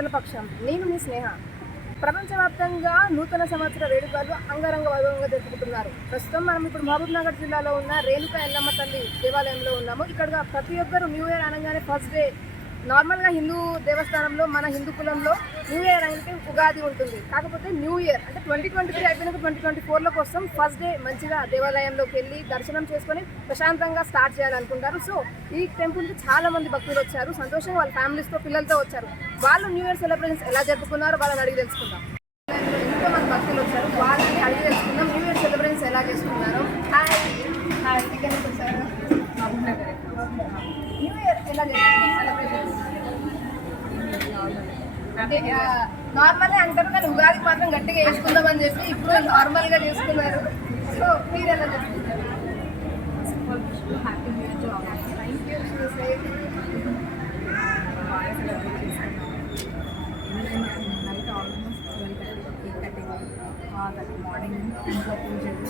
ప్రజల పక్షం. నేను మీ స్నేహ. ప్రపంచవ్యాప్తంగా నూతన సంవత్సర వేడుకలు అంగరంగ వైభవంగా జరుపుకుంటున్నారు. ప్రస్తుతం మనం ఇప్పుడు మహబూబ్ నగర్ జిల్లాలో ఉన్న రేణుక ఎల్లమ్మ తల్లి దేవాలయంలో ఉన్నాము. ఇక్కడ ప్రతి ఒక్కరు న్యూ ఇయర్ అనగానే ఫస్ట్ డే నార్మల్గా హిందూ దేవస్థానంలో మన హిందూ కులంలో న్యూ ఇయర్ అంటే ఉగాది ఉంటుంది. కాకపోతే న్యూ ఇయర్ అంటే ట్వంటీ ట్వంటీ త్రీ అయిపోయినాక ట్వంటీ ట్వంటీ ఫోర్లో కోసం ఫస్ట్ డే మంచిగా దేవాలయంలోకి వెళ్ళి దర్శనం చేసుకొని ప్రశాంతంగా స్టార్ట్ చేయాలనుకుంటారు. సో ఈ టెంపుల్కి చాలా మంది భక్తులు వచ్చారు. సంతోషంగా వాళ్ళ ఫ్యామిలీస్తో పిల్లలతో వచ్చారు. వాళ్ళు న్యూ ఇయర్ సెలబ్రేషన్స్ ఎలా జరుపుకున్నారో వాళ్ళని అడిగి తెలుసుకుందాం. ఎంతో మంది భక్తులు వచ్చారు. వాళ్ళని అడిగి తెలుసుకుందాం న్యూ ఇయర్ సెలబ్రేషన్స్ ఎలా చేసుకున్నారు హాయ్ హాయ్ ఎక్కడి నుంచి వచ్చారు న్యూ ఇయర్ ఎలా చేసుకున్నారు సెలబ్రేషన్స్ అంటే నార్మల్ అంటారు కానీ ఉగాది మాత్రం గట్టిగా వేసుకుందామని చెప్పి ఇప్పుడు నార్మల్గా చేసుకున్నారు. సో మీరు ఎలా చేసుకుంటారు? నైట్ మార్నింగ్ ఇంట్లో పూజలు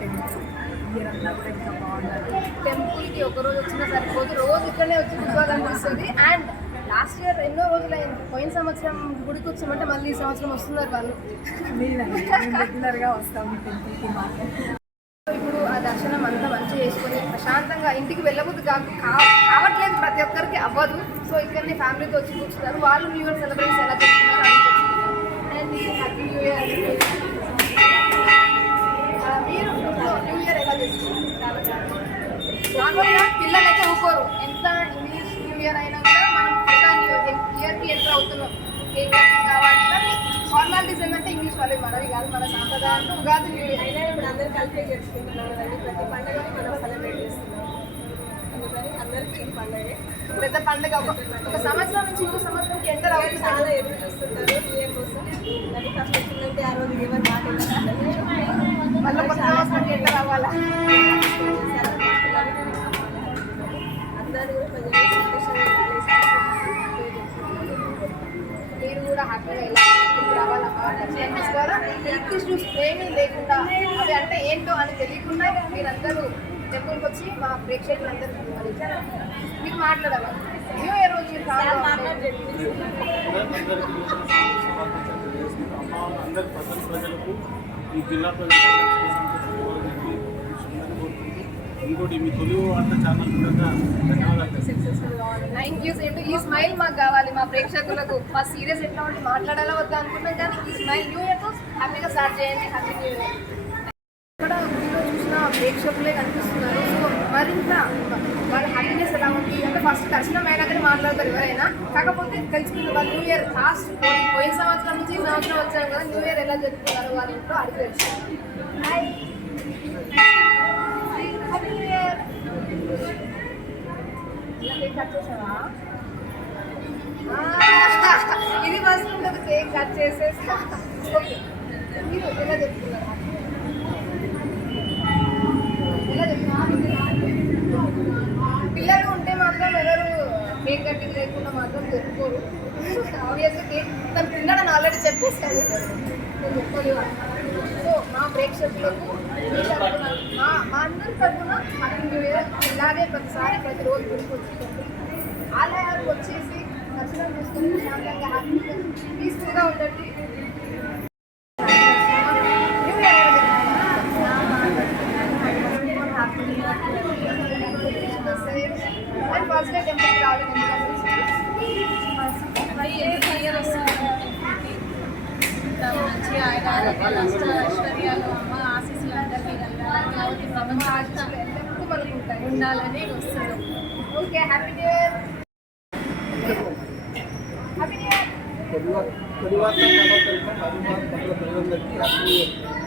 టెంపుల్ ఇయర్ అంతా కూడా ఇంకా బాగుంటుంది టెంపుల్కి ఒక రోజు వచ్చినా సరిపోదు. రోజు ఇక్కడనే వచ్చి కూర్చోవాలనిపిస్తుంది. అండ్ లాస్ట్ ఇయర్ ఎన్నో రోజులు అయింది పోయిన సంవత్సరం గుడికి వచ్చామంటే మళ్ళీ ఈ సంవత్సరం వస్తున్నారు వాళ్ళు. లేదండి మేము రెగ్యులర్గా వస్తాము టెంపుల్కి మాత్రం. ఇప్పుడు ఆ దర్శనం అంతా మంచిగా చేసుకొని ప్రశాంతంగా ఇంటికి వెళ్ళబుద్ది కాదు కావట్లేదు ప్రతి ఒక్కరికి అవ్వదు. సో ఇక్కడనే ఫ్యామిలీతో వచ్చి కూర్చున్నారు. వాళ్ళు న్యూ ఇయర్ సెలబ్రేషన్ ఎలా చేస్తున్నారు అని తెలుసుకుందాం. And happy నార్మల్గా పిల్లలు అయితే ఊరుకోరు. ఎంత ఇంగ్లీష్ న్యూ ఇయర్ అయినా కూడా మనం కొత్త న్యూ ఇయర్కి ఎంటర్ అవుతున్నాం. కేక్ కటింగ్ కావాలంటే ఫార్మాలిటీస్ ఏంటంటే ఇంగ్లీష్ వాళ్ళవి మనవి కాదు మన సాంప్రదాయాలు ఉగాది న్యూ ఇయర్. అయినా ఇప్పుడు అందరూ కలిపే చేసుకుంటున్నారు కదండి. ప్రతి పండుగని మనం సెలబ్రేట్ చేస్తున్నాం. అందుకని అందరికీ పండుగ. పెద్ద పండుగ ఒక సంవత్సరం నుంచి ఇంకో సంవత్సరంకి ఎంటర్ అవుతుంది చాలా ఎదురు చూస్తుంటారు న్యూ ఇయర్ కోసం అది ఫస్ట్ వచ్చిందంటే ఆ రోజు ఎవరు మాట మళ్ళీ కొత్త సంవత్సరానికి ఎంటర్ అవ్వాలా? ఇలా హెల్త్ ఇష్యూస్ ఏమీ లేకుండా అవి అంటే ఏంటో అని తెలియకుండా మీరందరూ టెంపుల్కి వచ్చి మా ప్రేక్షకులందరూ మీకు మాట్లాడాలి న్యూ ఇయర్ రోజు అందరి ప్రజలకు ఈ జిల్లా ప్రజలకు ఇంకోటి మీ తొలి వార్త ఛానల్ కూడా థ్యాంక్ యూ ఏంటో ఈ స్మైల్ మాకు కావాలి. మా ప్రేక్షకులకు ఫస్ట్ సీరియస్ ఎట్లా ఉంటే మాట్లాడాలా వద్దా అనుకున్నాం కానీ ఈ స్మైల్ న్యూ ఇయర్తో హ్యాపీగా స్టార్ట్ చేయండి. హ్యాపీ న్యూ ఇయర్ ఇక్కడ చూసిన ప్రేక్షకులే కనిపిస్తున్నారు. సో మరింత వాళ్ళ హ్యాపీనెస్ ఎలా ఉంది? అంటే ఫస్ట్ కష్టం అయినాకనే మాట్లాడతారు ఎవరైనా. కాకపోతే తెలుసుకున్న వాళ్ళు న్యూ ఇయర్ లాస్ట్ పోయిన సంవత్సరం నుంచి ఈ సంవత్సరం వచ్చారు కదా. న్యూ ఇయర్ ఎలా జరుపుకున్నారు వాళ్ళ ఇంట్లో అడిగి తెలుసు hi happy new year cake cut చేసావా ఆ, ఇది ఫస్ట్ ఉంటుంది కేక్ కట్ చేసేసి ఓకే మీరు ఎలా చెప్తున్నారు ఎలా చెప్తున్నారు పిల్లలు ఉంటే మాత్రం ఎవరు కేక్ కటింగ్ లేకుండా మాత్రం చెప్పుకోరు ఆబ్వియస్గా కేక్ తను తిన్నాడని ఆల్రెడీ చెప్పేస్తాడు నేను చెప్పలేదు సో మా ప్రేక్షకులకు మీ తరపున మా మా అందరి తరపున హ్యాపీ న్యూ ఇయర్ ఇలాగే ప్రతిసారి ప్రతిరోజు గుడికి వచ్చి ఆలయాలకు వచ్చేసి దర్శనం చేసుకుని ప్రశాంతంగా హ్యాపీగా పీస్ఫుల్గా ఉండండి అండ్ ఫస్ట్ డే టెంపుల్కి రావడం మంచి ఆయన అష్ట ఐశ్వర్యాలు అమ్మ ఆశీస్సులు అందరికీ కలగాలి యావత్ ప్రపంచం ఎల్లప్పుడూ మనకు ఉంటాయి ఉండాలని వస్తున్నాం okay happy new year year తొలి వార్త తొలి వార్త ఛానల్ తరఫున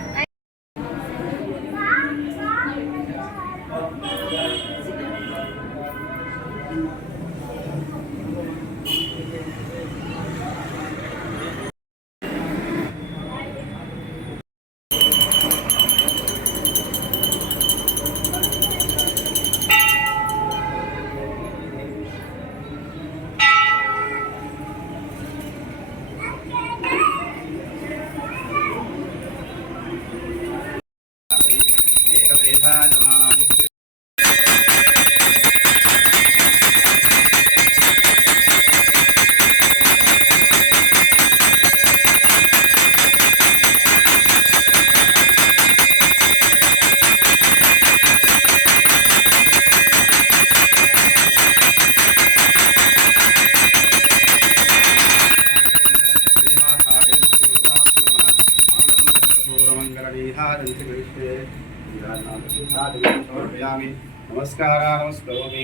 నమస్కారా నమస్కరోమి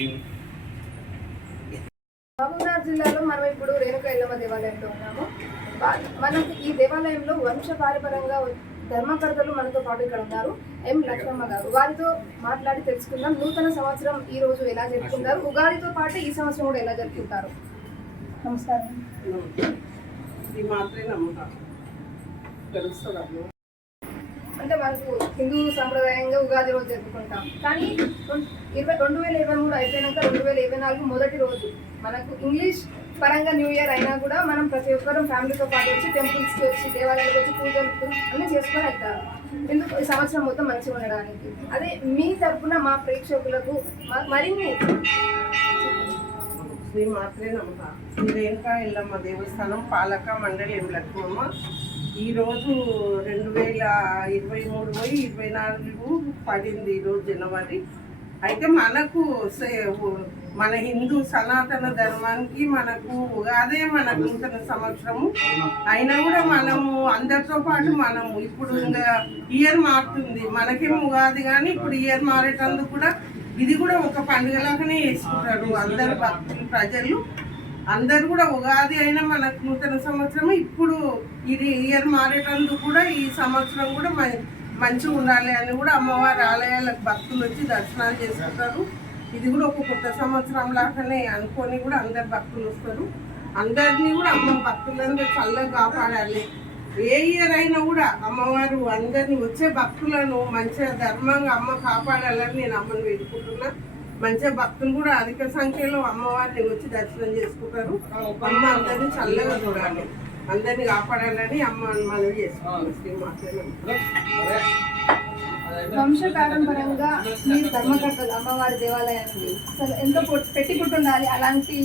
మహబూబ్నగర్ జిల్లాలో మనం ఇప్పుడు రేణుక ఎల్లమ్మ దేవాలయంలో ఉన్నాము. మనకు ఈ దేవాలయంలో వంశ పారపరంగా ధర్మకర్తలు మనతో పాటు ఇక్కడ ఉన్నారు. ఎం లక్ష్మమ్మ గారు. వారితో మాట్లాడి తెలుసుకుందాం. నూతన సంవత్సరం ఈ రోజు ఎలా జరుపుకుంటారు? ఉగాదితో పాటు ఈ సంవత్సరం కూడా ఎలా జరుపుకుంటారు? నమస్కారం. ఈ మాత్రమే నమ్ముతాను. తెలుస్తుందా? అంటే మనకు హిందూ సంప్రదాయంగా ఉగాది రోజు జరుపుకుంటాం. కానీ ఇరవై రెండు వేల ఇరవై మూడు అయిపోయినాక రెండు వేల ఇరవై నాలుగు మొదటి రోజు మనకు ఇంగ్లీష్ పరంగా న్యూ ఇయర్ అయినా కూడా మనం ప్రతి ఒక్కరం ఫ్యామిలీతో పాటు వచ్చి టెంపుల్స్కి వచ్చి దేవాలయాలకు వచ్చి పూజలు అన్నీ చేసుకొని వెళ్తారు. ఎందుకు? ఈ సంవత్సరం మొత్తం మంచిగా ఉండడానికి. అదే మీ తరపున మా ప్రేక్షకులకు మరిన్ని శ్రీ మాత్రే నమ్మ శ్రీ రేణుకా ఇల్లమ్మ దేవస్థానం పాలక మండలి ఎం అమ్మ ఈరోజు రెండు వేల ఇరవై మూడు పోయి ఇరవై నాలుగు పడింది ఈరోజు జనవరి. అయితే మనకు సే- మన హిందూ సనాతన ధర్మానికి మనకు ఉగాదే మన నూతన సంవత్సరము. అయినా కూడా మనము అందరితో పాటు మనము ఇప్పుడు ఇంకా ఇయర్ మారుతుంది. మనకేం ఉగాది కానీ ఇప్పుడు ఇయర్ మారేటందుకు కూడా ఇది కూడా ఒక పండుగలాగానే చేసుకుంటారు అందరు భక్తులు ప్రజలు. అందరు కూడా ఉగాది అయినా మనకు నూతన సంవత్సరం ఇప్పుడు ఇది ఇయర్ మారేటందుకు కూడా ఈ సంవత్సరం కూడా మ- మంచిగా ఉండాలి అని కూడా అమ్మవారి ఆలయాలకు భక్తులు వచ్చి దర్శనాలు చేసుకుంటారు. ఇది కూడా ఒక కొత్త సంవత్సరం లాగానే అనుకొని కూడా అందరు భక్తులు వస్తారు. అందరినీ కూడా అమ్మ భక్తులందరూ చల్లగా కాపాడాలి. ఏ ఇయర్ అయినా కూడా అమ్మవారు అందరిని వచ్చే భక్తులను మంచిగా ధర్మంగా అమ్మ కాపాడాలని నేను అమ్మని వేడుకుంటున్నా. మంచిగా భక్తులు కూడా అధిక సంఖ్యలో అమ్మవారిని వచ్చి దర్శనం చేసుకుంటారు. అమ్మ అందరినీ చల్లగా చూడాలి. అందరిని కాపాడాలని అమ్మ మనవి చేసుకుంటున్నాం శ్రీ మీరు ధర్మకర్తలు అమ్మవారి దేవాలయానికి అసలు ఎంతో పెట్టి పుట్టుండాలి అలాంటి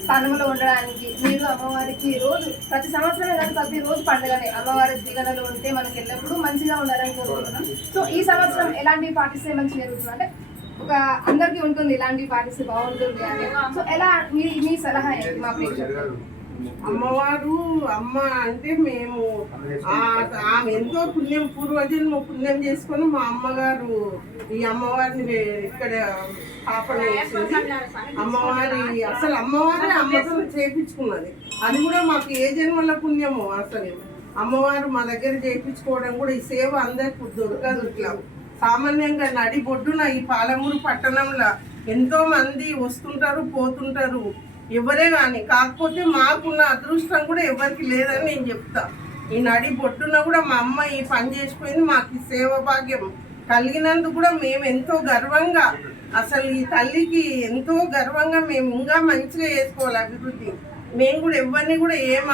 స్థానంలో ఉండడానికి మీరు అమ్మవారికి రోజు ప్రతి సంవత్సరమే కాదు ప్రతి రోజు పండుగనే అమ్మవారి దీవెనలు ఉంటే మనకి ఎల్లప్పుడూ మంచిగా ఉండాలని కోరుకుంటున్నాం. సో ఈ సంవత్సరం ఎలాంటివి పాటిస్తే మంచి జరుగుతుంది? అంటే ఒక అందరికీ ఉంటుంది ఇలాంటివి పాటిస్తే బాగుంటుంది అని. సో ఎలా మీ మీ సలహా ఏంటి మా అమ్మవారు అమ్మ అంటే మేము ఆమె ఎంతో పుణ్యం పూర్వజన్మ పుణ్యం చేసుకొని మా అమ్మగారు ఈ అమ్మవారిని ఇక్కడ పాపన వేసింది అమ్మవారి అసలు అమ్మవారి అమ్మతో చేపించుకున్నది. అది కూడా మాకు ఏ జన్మల పుణ్యమో అసలు. అమ్మవారు మా దగ్గర చేయించుకోవడం కూడా ఈ సేవ అందరికి దొరకదు ఇట్లా. సామాన్యంగా నడి బొడ్డున ఈ పాలమూరు పట్టణంలో ఎంతో మంది వస్తుంటారు పోతుంటారు. ఎవరే కానీ కాకపోతే మాకున్న అదృష్టం కూడా ఎవరికి లేదని నేను చెప్తా. ఈ నడి బొట్టున కూడా మా అమ్మ ఈ పని చేసిపోయింది మాకు ఈ సేవ భాగ్యం కలిగినందుకు కూడా మేము ఎంతో గర్వంగా అసలు ఈ తల్లికి ఎంతో గర్వంగా మేము ఇంకా మంచిగా చేసుకోవాలి అభివృద్ధి. మేము కూడా ఎవరిని కూడా ఏం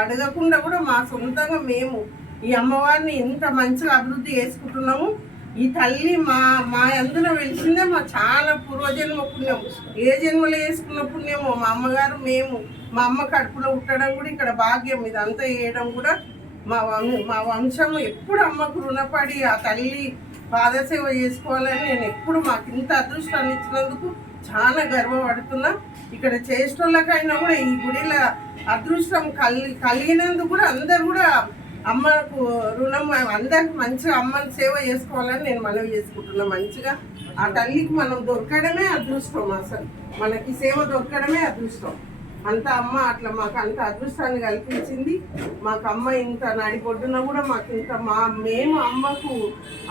అడగకుండా కూడా మా సొంతంగా మేము ఈ అమ్మవారిని ఎంత మంచిగా అభివృద్ధి చేసుకుంటున్నాము. ఈ తల్లి మా మా అందులో వెలిసిందే మా చాలా పూర్వజన్మ పుణ్యం. ఏ జన్మలో వేసుకున్న పుణ్యమో మా అమ్మగారు మేము మా అమ్మ కడుపులో ఉట్టడం కూడా ఇక్కడ భాగ్యం. ఇదంతా వేయడం కూడా మా వం మా వంశం ఎప్పుడు అమ్మకు రుణపడి ఆ తల్లి పాదసేవ చేసుకోవాలని నేను ఎప్పుడు మాకు ఇంత అదృష్టాన్ని ఇచ్చినందుకు చాలా గర్వపడుతున్నా. ఇక్కడ చేసేటోళ్ళకైనా కూడా ఈ గుడిలో అదృష్టం కలి కలిగినందుకు కూడా అందరు కూడా అమ్మకు రుణం అందరికి మంచిగా అమ్మని సేవ చేసుకోవాలని నేను మనవి చేసుకుంటున్నా. మంచిగా ఆ తల్లికి మనం దొరకడమే అదృష్టం అసలు. మనకి సేవ దొరకడమే అదృష్టం. అంత అమ్మ అట్లా మాకు అంత అదృష్టాన్ని కల్పించింది. మాకు అమ్మ ఇంత నడిపొడ్డున కూడా మాకు ఇంత మా మేము అమ్మకు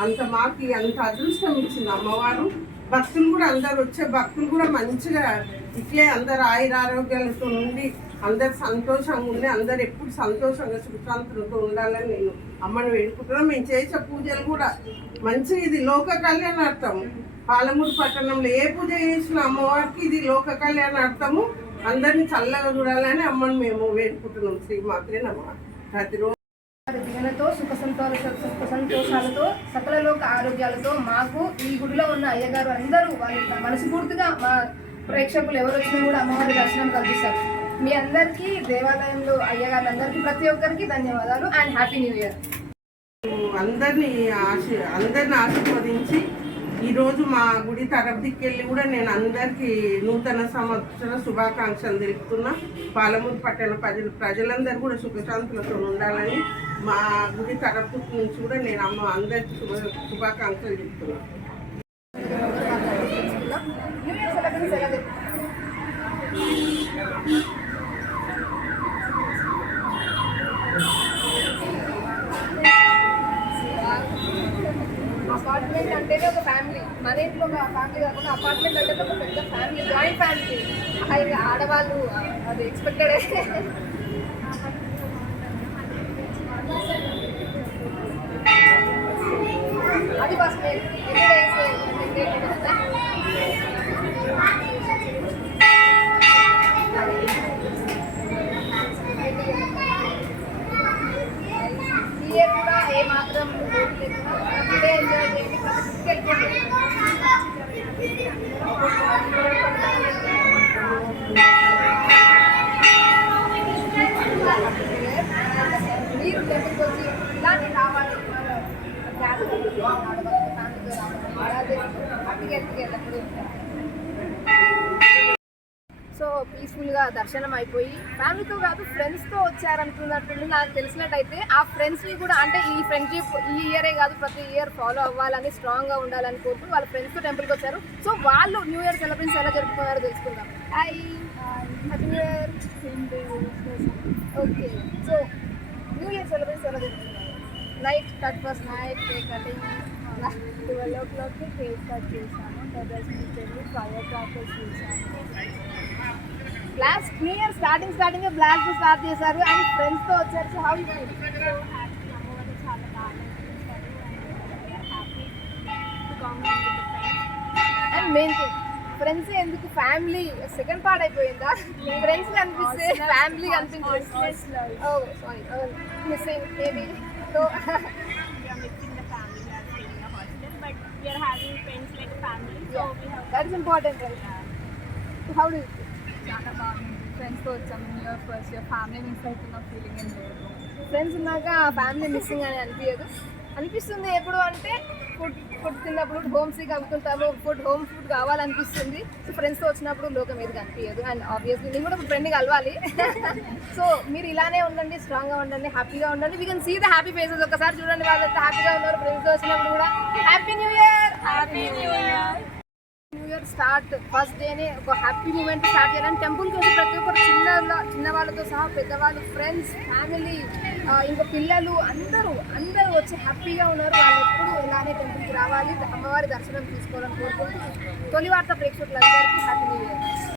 అంత మాకు అంత అదృష్టం ఇచ్చింది అమ్మవారు. భక్తులు కూడా అందరు వచ్చే భక్తులు కూడా మంచిగా ఇట్లే అందరు ఆయుర ఆరోగ్యాలతో ఉండి అందరు సంతోషంగా ఉండి అందరు ఎప్పుడు సంతోషంగా సుఖాంతులతో ఉండాలని నేను అమ్మని వేడుకుంటున్నాను. మేము చేసే పూజలు కూడా మంచిగా ఇది లోక కళ్యాణార్థం పాలమూరు పట్టణంలో ఏ పూజ చేసిన అమ్మవారికి ఇది లోక కళ్యాణార్థము. అందరినీ చల్లగా చూడాలని అమ్మని మేము వేడుకుంటున్నాం శ్రీమాత్రే నమ్మ ప్రతిరోజు సుఖ సంతోష సుఖ సంతోషాలతో సకల లోక ఆరోగ్యాలతో మాకు ఈ గుడిలో ఉన్న అయ్యగారు అందరూ వాళ్ళ మనస్ఫూర్తిగా మా ప్రేక్షకులు ఎవరు వచ్చినా కూడా అమ్మవారి దర్శనం కల్పిస్తారు. మీ అందరికీ దేవాలయంలో అయ్యగారు అందరికీ ప్రతి ఒక్కరికి ధన్యవాదాలు అండ్ హ్యాపీ న్యూ ఇయర్. అందరినీ ఆశ అందరిని ఆశీర్వదించి ఈరోజు మా గుడి తరపుదికెళ్ళి కూడా నేను అందరికీ నూతన సంవత్సర శుభాకాంక్షలు తెలుపుతున్నా. పాలమూరు పట్టణ ప్రజలు ప్రజలందరూ కూడా సుఖశాంతులతో ఉండాలని మా గుడి తరపు నుంచి కూడా నేను అమ్మ అందరికీ శుభ శుభాకాంక్షలు చెప్తున్నాను న్యూ ఇయర్ సెలబ్రేషన్ ఎలా జరుపుకుంటారు? అపార్ట్మెంట్ అంటేనే ఒక ఫ్యామిలీ మన ఇంట్లో ఒక ఫ్యామిలీ కాకుండా అపార్ట్మెంట్ అంటే ఒక పెద్ద ఫ్యామిలీ జాయింట్ ఫ్యామిలీ అది ఆడవాళ్ళు అది ఎక్స్పెక్టెడ్ అది ఫస్ట్ ఇయర్ కూడా ఏ మాత్రం ఇదే ఎంజాయ్ చేయండి. ఫస్ట్ మీరు టెంపుల్కి వచ్చి ఇలాంటి రావాలి హ్యాపీగా ఎత్తుకెళ్ళప్పుడు సో పీస్ఫుల్గా దర్శనం అయిపోయి ఫ్యామిలీతో కాదు ఫ్రెండ్స్తో వచ్చారనుకున్నట్టు నాకు తెలిసినట్టయితే ఆ ఫ్రెండ్స్ని కూడా అంటే ఈ ఫ్రెండ్షిప్ ఈ ఇయరే కాదు ప్రతి ఇయర్ ఫాలో అవ్వాలని స్ట్రాంగ్గా ఉండాలని కోరుతూ వాళ్ళ ఫ్రెండ్స్తో టెంపుల్కి వచ్చారు. సో వాళ్ళు న్యూ ఇయర్ సెలబ్రేషన్ ఎలా జరుపుకున్నారో తెలుసుకుందాం. Hi. Happy new year okay so new year celebration ఎలా జరుపుకున్నారు? Night cut first night cake cutting twelve ఓ క్లాక్కి కేక్ కట్ టెర్రస్ నుంచి వెళ్ళి fire crackers చూసాము blast new year starting starting blast start చేశారు అండ్ ఫ్రెండ్స్తో వచ్చారు సో హౌ యూ ఫీల్ అమ్మవారు చాలా బాగా happy comment and main thing friends ఎందుకు ఫ్యామిలీ సెకండ్ పార్ట్ అయిపోయిందా ఫ్రెండ్స్ కనిపిస్తే ఫ్యామిలీ కనిపించింది oh sorry missing maybe so we are mixing the family, we are staying in a hostel, but we are having friends like a family, so we have that's important how do చాలా బాగుంది. ఫ్రెండ్స్తో వచ్చాము new year first year family miss అవుతున్న feeling ఏం లేదు. Friends ఉన్నాక family missing అని అనిపించదు అనిపిస్తుంది ఎప్పుడు అంటే ఫుడ్ ఫుడ్ తిన్నప్పుడు హోమ్ సీక్ అవుతుంటాము ఫుడ్ హోమ్ ఫుడ్ కావాలనిపిస్తుంది. సో ఫ్రెండ్స్తో వచ్చినప్పుడు లోకం ఏది కనిపించదు అండ్ ఆబ్వియస్లీ నేను కూడా ఫ్రెండ్ని కలవాలి. సో మీరు ఇలానే ఉండండి స్ట్రాంగ్గా ఉండండి హ్యాపీగా ఉండండి. We can see the happy faces ఒకసారి చూడండి వాళ్ళు హ్యాపీగా ఉన్నారు. ఫ్రెండ్స్తో వచ్చినప్పుడు కూడా happy new year happy new year new year start first డేనే ఒక హ్యాపీ మూమెంట్ స్టార్ట్ చేయాలని టెంపుల్కి వచ్చి ప్రతి ఒక్కరు చిన్న చిన్నవాళ్ళతో సహా పెద్దవాళ్ళు ఫ్రెండ్స్ ఫ్యామిలీ ఇంకా పిల్లలు అందరూ అందరూ వచ్చి హ్యాపీగా ఉన్నారు. వాళ్ళు ఎప్పుడు ఇలానే టెంపుల్కి రావాలి. అమ్మవారి దర్శనం తీసుకోవాలని కోరుకుంటూ తొలి వార్త ప్రేక్షకులందరికీ హ్యాపీ న్యూ ఇయర్.